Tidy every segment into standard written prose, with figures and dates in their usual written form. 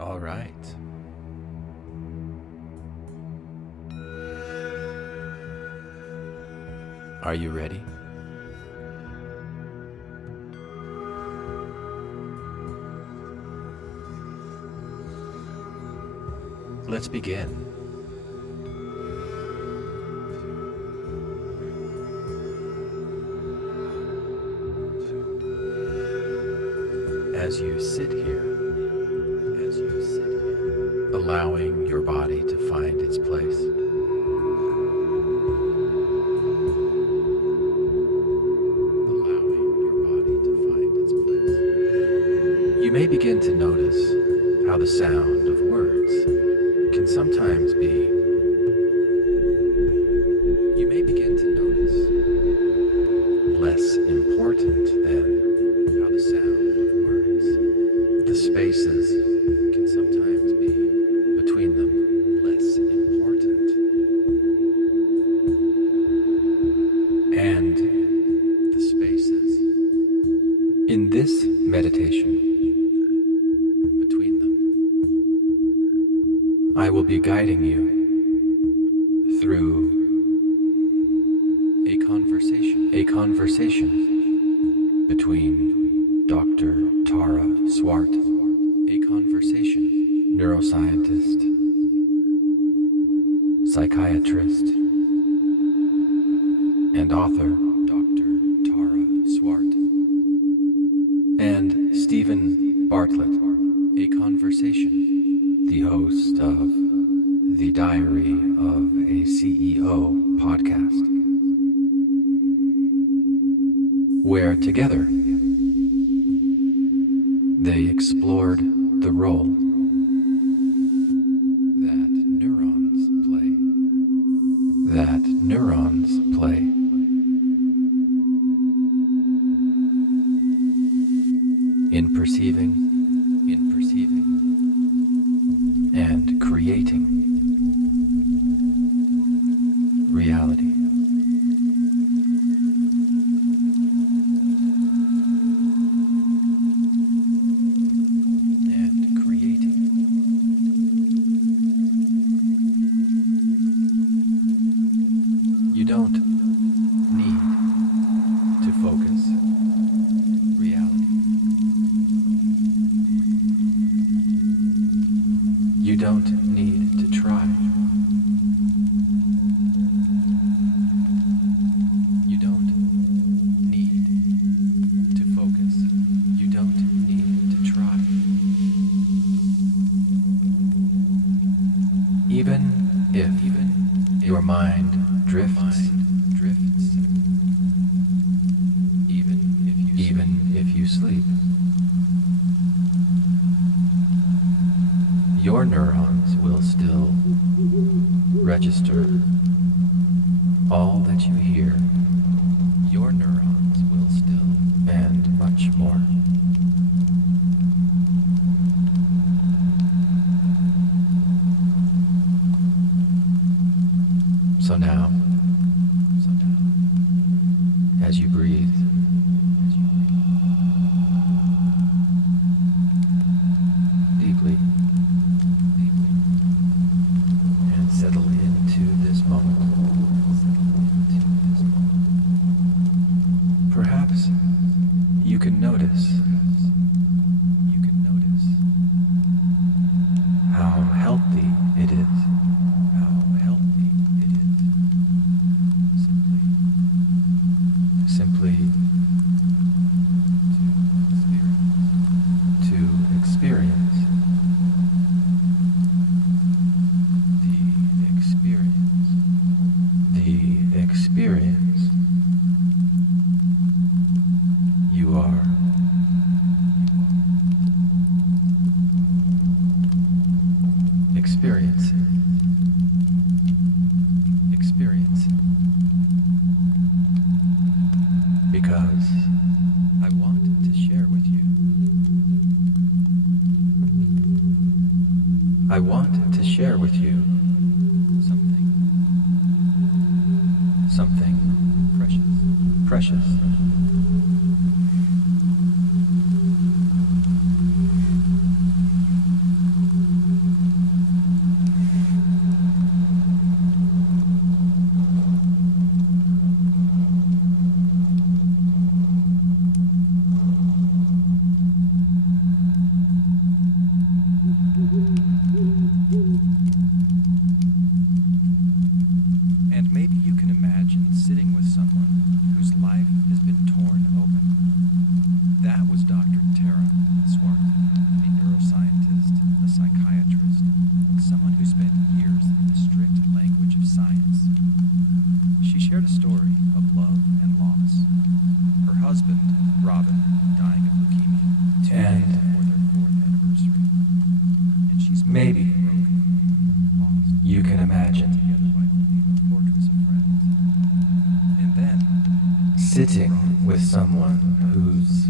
All right. Are you ready? Let's begin. As you sit here, allowing your body to find its place. You may begin to notice how the sound of words can sometimes be. You may begin to notice less important than how the sound of words, the spaces can sometimes be between them less important. And the spaces in this meditation between them, I will be guiding you through a conversation between Dr. Tara Swart, a conversation, neuroscientist, psychiatrist, and author, Dr. Tara Swart, and Stephen Bartlett, a conversation, the host of the Diary of a CEO podcast, where together they explored the role that neurons play in perceiving and creating reality. You don't need to focus reality. You don't need to try. You don't need to focus. You don't need to try. Even if your mind drifts, even if you sleep, your neurons will still register all that you hear. Your neurons will still, and much more. So now, as you breathe, deeply, and settle into this moment. Perhaps you can notice how healthy it is. Simply to experience the experience you are. Experiencing. Because I want to share with you. I want to share with you something precious. Maybe you can imagine sitting with someone whose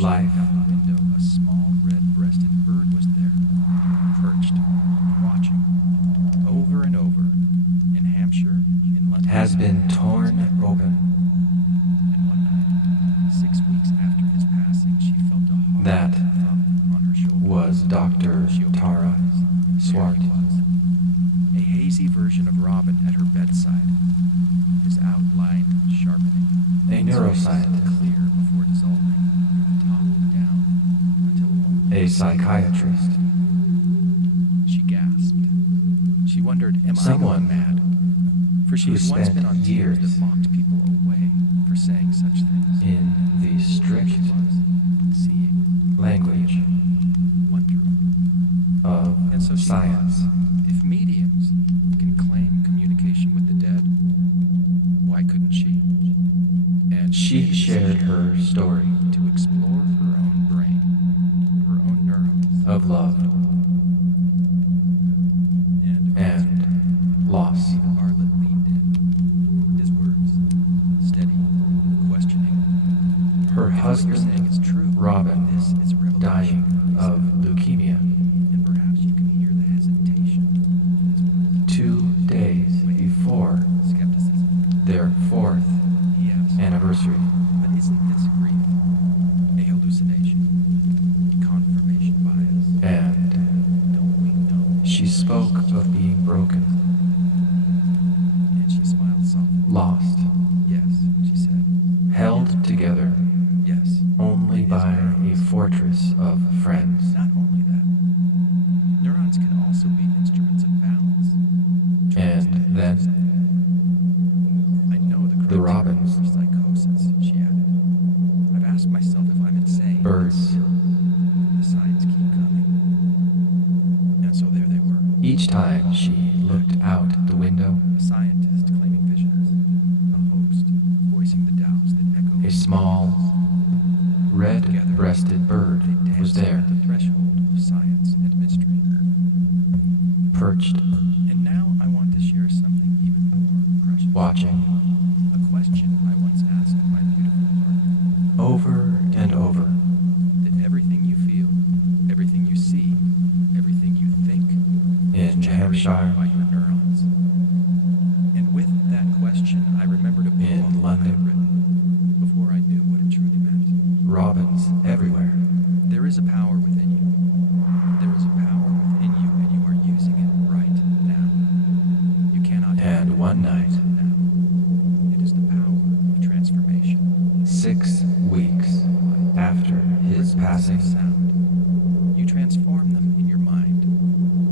life a small red-breasted bird was there, perched, watching, over and over, in Hampshire, in London, has been torn open. And one night, 6 weeks after his passing, she felt a hard That thump on her shoulder. was Dr. She opened Tara her eyes. Swart. There he was, a hazy version of Robin at her bedside, his outline sharpening, A his face neuroscientist. clear before dissolving, top down, until only A psychiatrist. she gasped. She wondered, am Someone I going mad? For she who had once spent been on teams years that mocked people away for saying such things. In the There strict she was, seeing, language wondering. of And so she science. thought, if mediums can claim communication with the dead, why couldn't she? And She made a shared decision her story to explore her own brain, her own neurons, of love and loss. Stephen Bartlett leaned in. His words, steady, questioning. Her If what you're saying husband, is true, Robin, this is a revelation, dying he of said. leukemia And perhaps you can hear the hesitation in his voice. 2 days before Skepticism. their 4th He asked. anniversary. But isn't this grief a hallucination? Confirmation bias? And Don't we know? she spoke of being broken, And she smiled softly. lost, Yes, she said. held together Yes. only by a fortress of friends. Not only that, neurons can also be instruments of balance. And then I know the criteria robins. for psychosis, she added. I've asked myself if I'm insane. Birds. The signs keep coming. And so there they were. Each time she looked out the window, A scientist claiming visions. A host voicing the doubts that echo. a small, red-breasted bird They was danced there, at the threshold of science and mystery. perched, And now I want to share something even more precious. watching, A question I once asked my beautiful partner. over and over. That everything you feel, everything you see, everything you think is In generated Hampshire, by your neurons. And with that question, I remembered a poem In I London. had written before I knew what it truly meant. robins everywhere. There is a power within you. There is a power within you, and you are using it right now. You cannot And help one but night, use it now. It is the power of transformation. 6 weeks after his Rhythms passing, of sound. You transform them in your mind,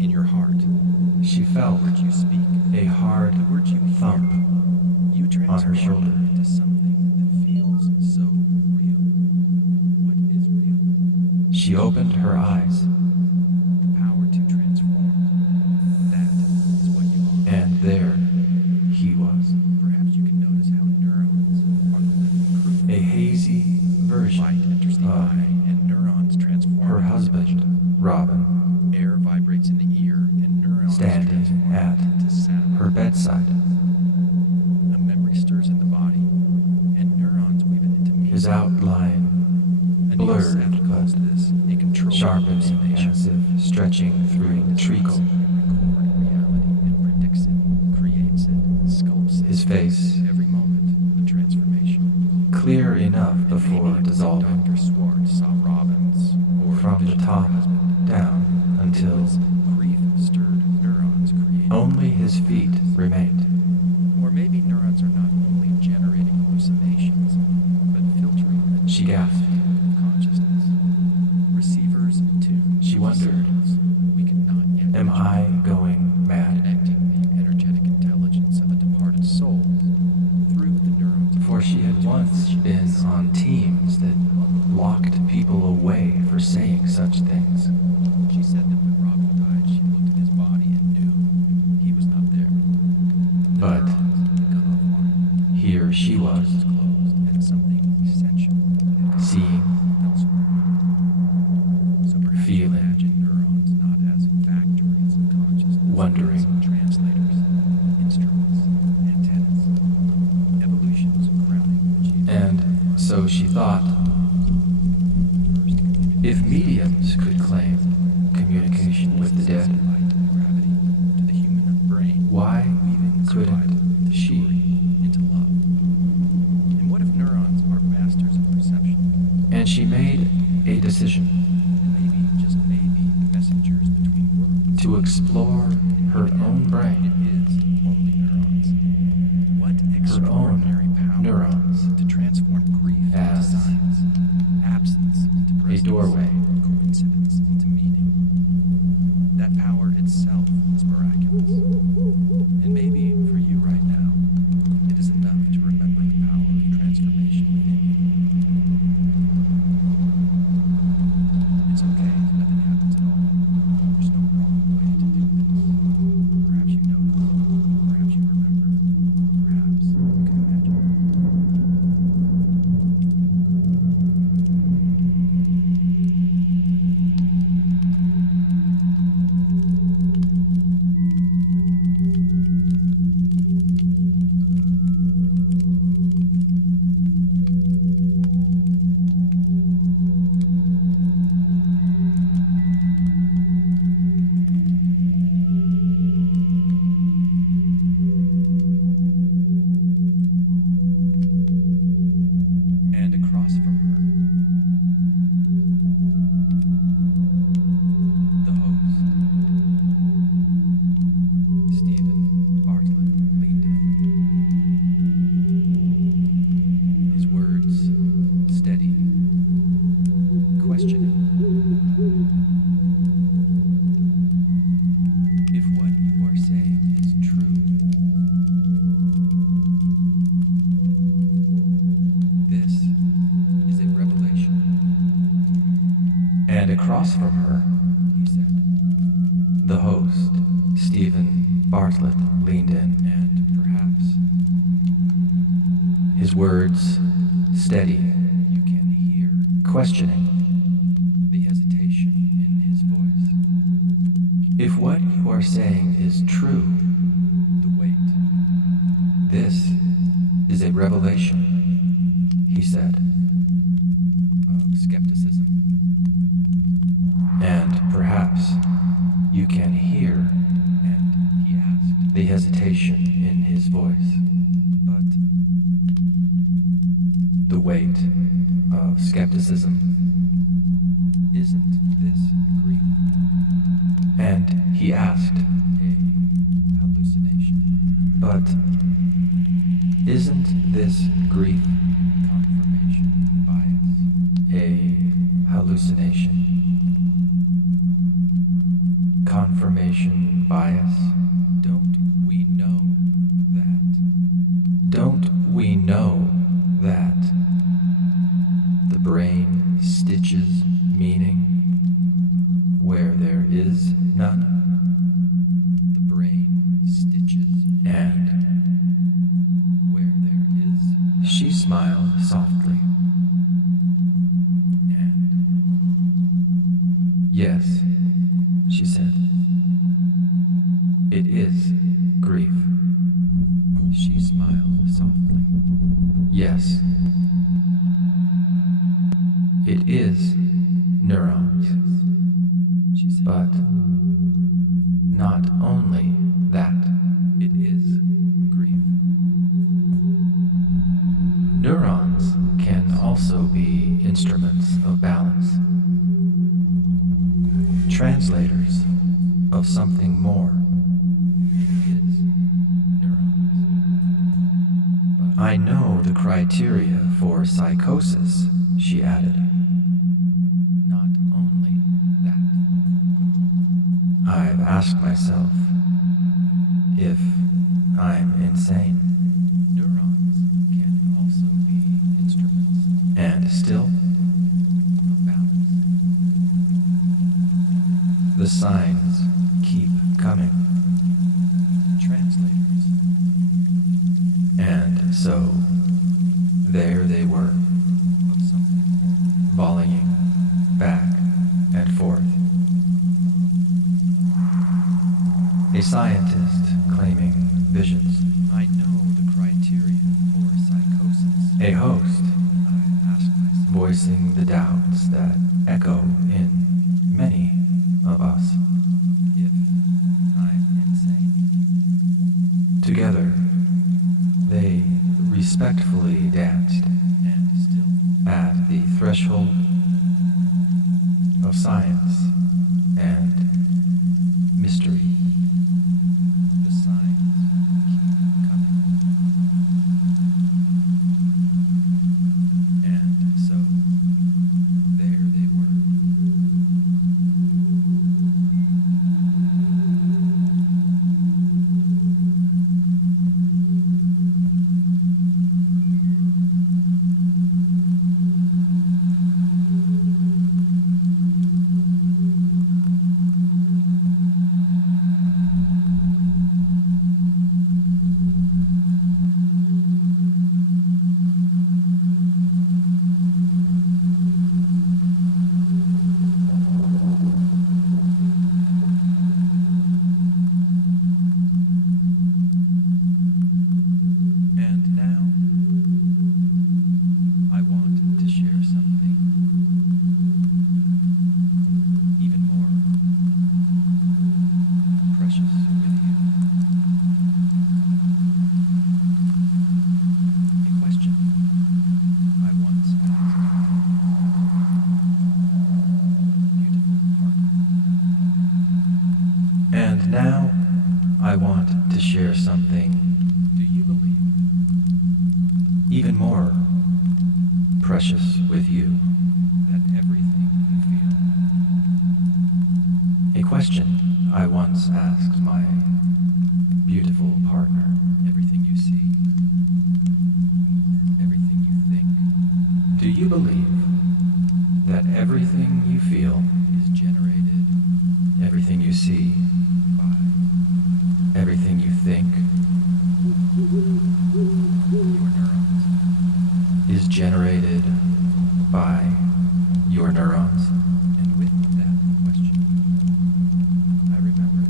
in your heart. she The felt words you speak, a hard the words you thump. hear, you transform shoulder. them into something that feels so real. What is real? She opened her eyes, The power to transform. That is what you are. and there he was, Perhaps you can notice how neurons are the living proof. a hazy version Light enters the of eye, and neurons transform. her into husband, vision. Robin, Air vibrates in the ear, and neurons standing transform at into sound. her bedside, A memory stirs in the body, and neurons weave it into meaning. his outline Anil blurred Seth calls but this a controlled sharpening hallucination. as if stretching through Brain treacle. record reality and predicts it, creates it, sculpts it. His face, Every moment, a transformation. clear enough And before maybe when dissolving, Dr. Swart saw Robin's or from the vision of her top husband, down it until was grief-stirred neurons created. only his feet remained. Or maybe neurons are not only generating hallucinations, but filtering a She gasped. of consciousness. Receivers tuned She to wondered, signals we cannot yet Am measure. I going mad? Connecting the energetic intelligence of a departed soul through the neurons. of For she had to once which been she on teams that locked people away for saying such things. She said that when Robin died, she looked at his body and knew he was not there. The But neurons had gone offline. here she was, Was closed, and something essential had gone seeing, elsewhere. So perhaps you feeling, imagine neurons not as wondering, translators, instruments, antennas, evolutions grounding achievement. And so she thought, if mediums could claim communication with the dead, Gravity to the human brain, why weaving couldn't she? into love. And what if neurons are masters of perception? And she made a decision And maybe, just maybe, messengers between worlds. to explore her own brain, It is only neurons. What extraordinary power neurons, to transform grief into as science, absence into presence, doorway. coincidence into meaning. That power itself is miraculous. And maybe for you right now, it is enough to remember the power of transformation within you. It's okay if nothing happens at all. There's no wrong way to do this. Perhaps you know this. Perhaps you remember. Perhaps you can imagine. And across from her, the host, Stephen Bartlett, leaned in. His words steady, questioning. If what you are saying is true, this is a revelation, And across from her, he said. the host, Stephen Bartlett, leaned in. And perhaps His words steady, you can hear questioning. the hesitation in his voice, If what you are saying is true, the weight. this is a revelation, he said. Of skepticism, And perhaps you can hear and he asked, the hesitation in his voice, but the weight of skepticism. isn't this grief And he asked, a hallucination, but isn't this grief confirmation bias? a hallucination? Confirmation bias? Don't we know that Don't we know that the brain stitches meaning where there is none? the brain stitches And where there is she smiled softly. and Yes, she said. It is grief. she smiled softly. Yes. It is neurons. Yes, she said. But not only that. It is grief. Neurons can also be instruments of balance. Translators of something more. It is neurons. But I know the criteria for psychosis, she added. not only that. I've asked myself if I'm insane, Neurons can also be instruments and still of balance. the signs keep coming. Translators And so there they were, of something more. volleying back and forth. A scientist claiming visions. I know the criteria for psychosis. A host I ask myself, voicing the doubts that echo in many of us. if I'm insane. Together, they respectfully danced And still, at the threshold of science and mystery. the signs keep coming. And so, there they were. And now, I want to share something even more precious with you. A question I once asked my beautiful partner. And now, I want to share something Do you believe even more precious with you. that everything you feel A question I once asked my beautiful partner. everything you see, everything you think Do you believe that everything you feel, is generated everything you see, by everything you think, your neurons? is generated by your neurons? And with that question, I remembered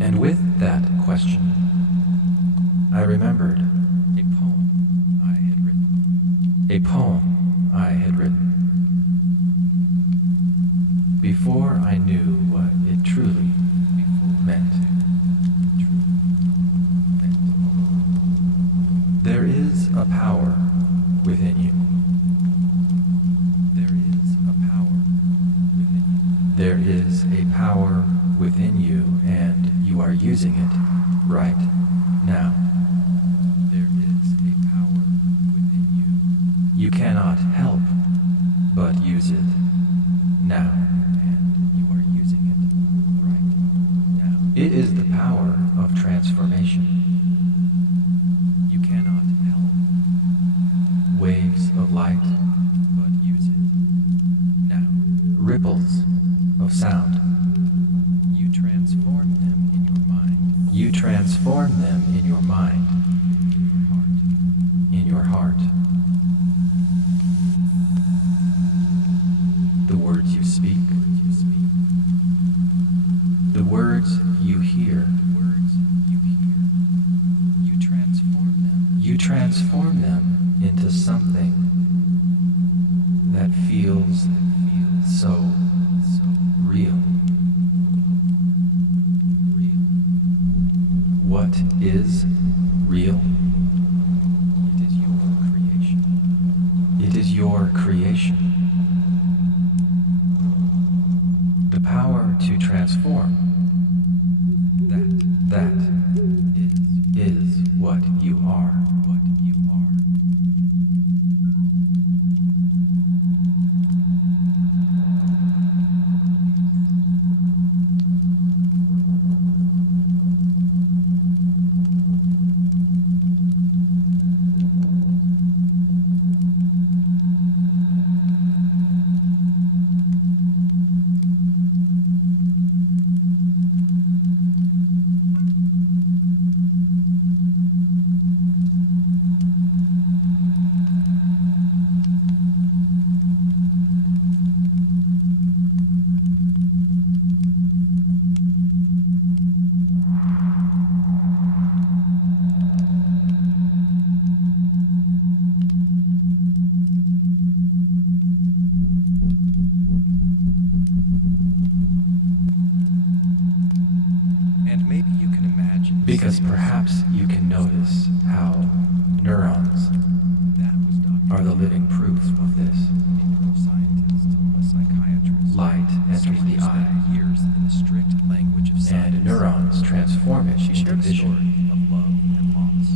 And with that question, I remembered a poem I had written. a poem I had written. Before I knew what it truly meant. There is a power within you. There is a power within you. There is a power within you, and you are using it right now. There is a power within you, You cannot help but use it now. and you are using it right now. It is the power of transformation. You cannot help Waves of light, but use it now. ripples of sound. You transform them in your mind, You transform them in your mind, in your heart. in your heart. The words you speak, You speak, the words you hear, the words you hear. You transform them. you transform them into something that feels so real. Real. What is real? It is your creation. It is your creation. The power to transform, that is what you are. What you are. Because perhaps you can notice how neurons That was Dr. are the living proof of this. A neuroscientist, a psychiatrist. Light enters Someone the who spent eye, years in the strict language of science. and neurons transform it She into shared a story vision. of love and loss.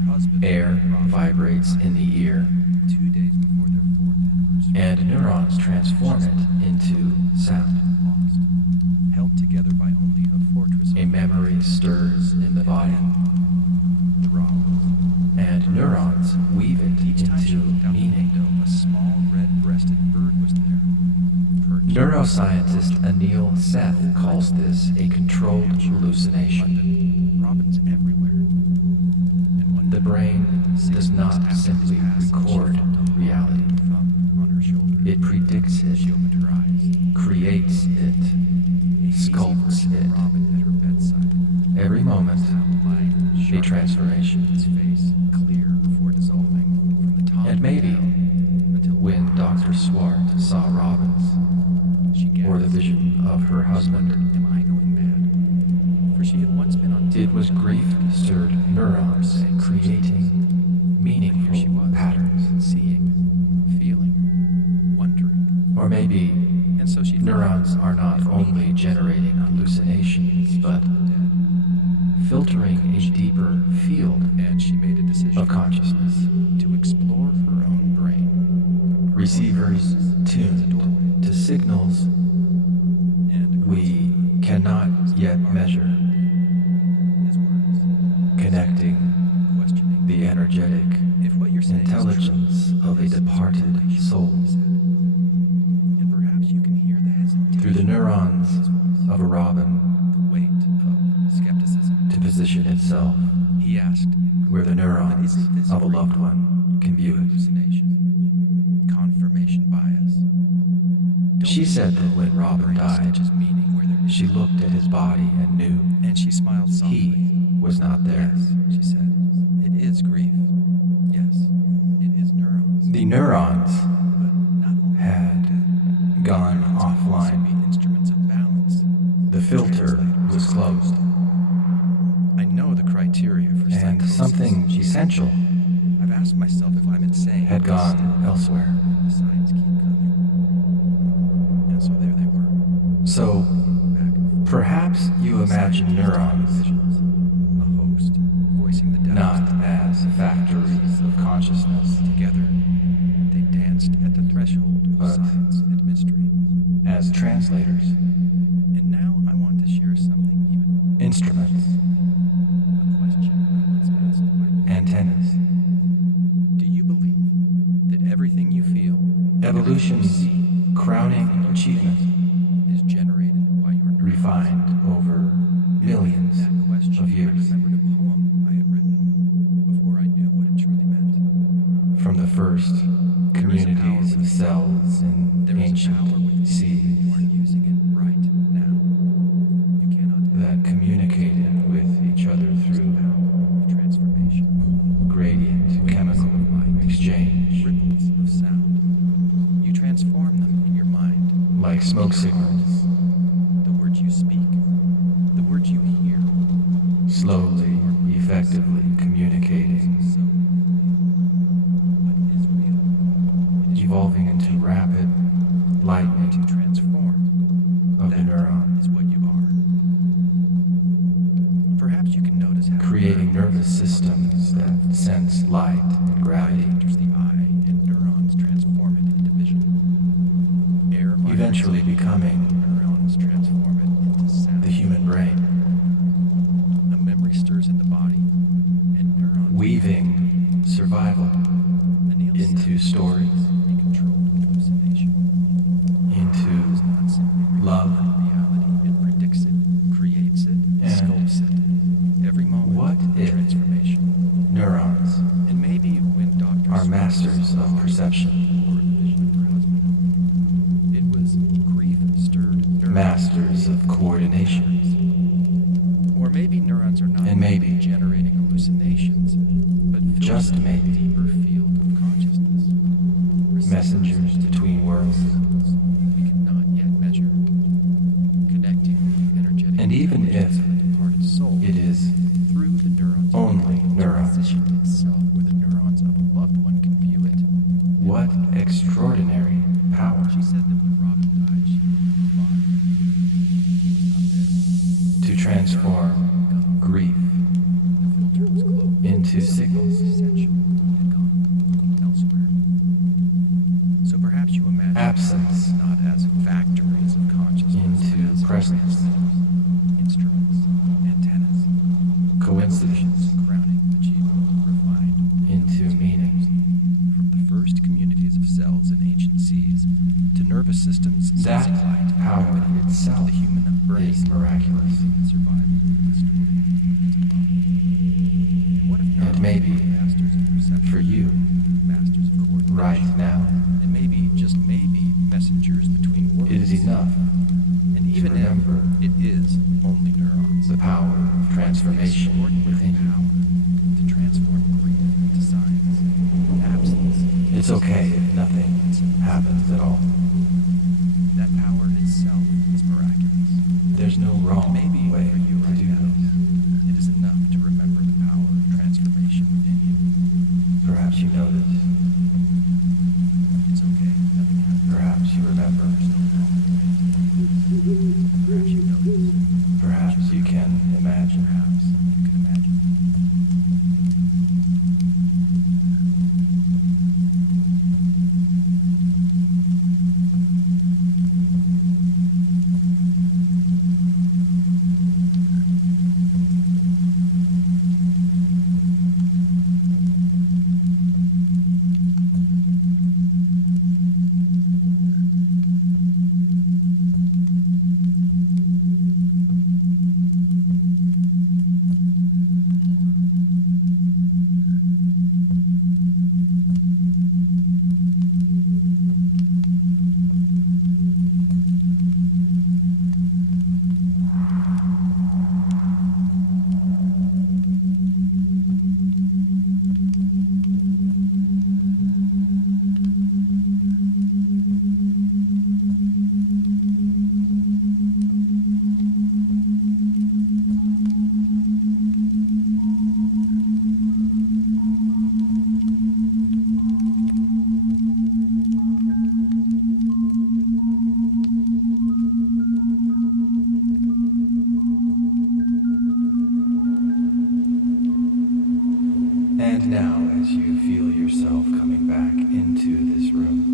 Her husband, Air Robert, vibrates in the ear, 2 days before their 4th anniversary. and neurons transform it into sound. Lost. Held together by only a fortress A memory stirs in the body, and neurons weave it Each time she into looked out the meaning. window, a small red-breasted bird was there. Perched Neuroscientist Anil Seth calls this a controlled hallucination. London, robins everywhere. And one The night, brain 6 does weeks not after his simply passing, she record felt a reality. thumb on her shoulder. It predicts it, She opened her eyes. creates it, A hazy sculpts version of it. Robin at her bedside. Every moment, Outline, a sharp, transformation. its face clear before dissolving from the top And maybe, down until when Dr. Swart saw robins, she or the gasped. vision of her husband, Am I going mad? For she had once been on it was grief-stirred neurons creating Here she meaningful was, patterns. seeing, feeling, wondering. Or maybe And so she neurons are not only generating hallucinations, but filtering a deeper field and she made a decision of consciousness. to explore her own brain. Receivers tuned to signals And we cannot yet measure, his words, connecting questioning the energetic if what you're saying intelligence of a departed soul is true, he said. And perhaps you can hear the hesitation through the neurons in his voice, of a robin the weight of skepticism. to position itself He asked, where the neurons of a loved one can view it. hallucination, confirmation bias. Don't She you said know that when Robin brain died, stitches meaning where there she is looked at his body and knew and she smiled softly. he was not there. Yes, she said. It is grief. Yes, it is neurons. The neurons But not only had gone neurons can also offline. be instruments of balance. The filter was closed, I know the criteria for and psychosis. something essential I've asked myself if I'm insane. had gone elsewhere. The signs keep coming. And so there they were. So Back and forth. perhaps you imagine neurons Visions. A host voicing the not doubts. as factories of consciousness, Together, they danced at the threshold of But- science and mystery. as translators, And now I want to share something even more. instruments, A question I once asked my antennas. Do you believe that everything you feel, Evolution's crowning achievement, is generated by your neurons? refined over millions That question, of years. I remembered a poem I had written before I knew what it truly meant. From the first communities of cells in There is a ancient power within you, seas and you are using it right now. You cannot that communicated with each other use the through power of transformation. gradient chemical exchange, Ripples of sound. You transform them in your mind. like smoke signals, The words you speak, the words you hear. slowly, effectively communicating, So, what is real? It is evolving into rapid to lightning transform. of the That neuron, is what you are. Perhaps you can notice how creating nervous systems that sense light and light gravity, enters the eye and neurons transform it into vision. Air eventually vibrates, becoming neurons transform it into sound. the human brain, A memory stirs in the body, and neurons weaving survival Anil into said, stories, a controlled hallucination. It is into not simply love. recording reality. It predicts it, creates it, And sculpts it. Every moment, what a if transformation. neurons And maybe when Dr. are Seuss masters saw of perception, or the vision of her husband, it was grief-stirred neurons. masters of coordination, Or maybe neurons are not And maybe, generating hallucinations, but just filtering a maybe, deeper field of consciousness. messengers between worlds, We cannot yet measure, connecting the energetic And even intelligence if of the departed soul. It is Through the neurons. only neurons. Positioned itself where the neurons of a loved one can view it. What extraordinary power She said that when Robin died, she was body. He was not there. to transform grief The filter was closed. into signals, Essential had gone elsewhere. So perhaps you imagine absence not as factories of consciousness, into but as presence, transmitters, instruments, antennas, coincidence crowning achievement, refined into meaning. from the first communities of cells in ancient seas to nervous systems That sensing light, power gravity, itself to the human brain, is miraculous. surviving the story into love. And what if And neurons maybe were masters of perception, for you, masters of coordination, right now, and maybe, just maybe, messengers between worlds? it is enough And even if remember it is only neurons, the power of transformation within you. power to transform grief into signs, absence. It's okay if nothing happens at all. That power itself is miraculous. There's no wrong Maybe way for you to right do now, this. it is enough to remember the power of transformation within you. Perhaps you know this. It's okay, nothing happens. Perhaps you remember. There's no wrong way. Perhaps you notice. Perhaps you can imagine. Perhaps you can imagine. And now, as you feel yourself coming back into this room,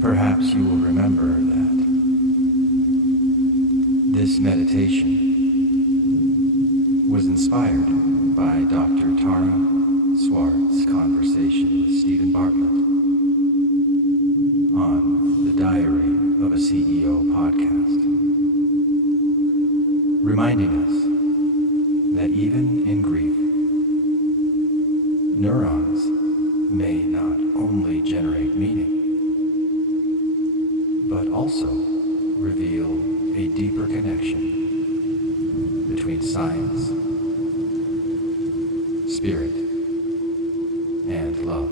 perhaps you will remember that this meditation was inspired by Dr. Tara Swartz's conversation with Stephen Bartlett on the Diary of a CEO podcast, reminding us that even in grief, neurons may not only generate meaning, but also reveal a deeper connection between science, spirit, and love.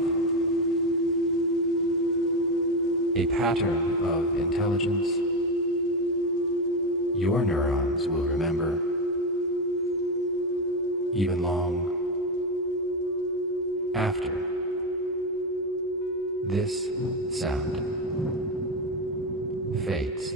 A pattern of intelligence your neurons will remember even long after this sound fades.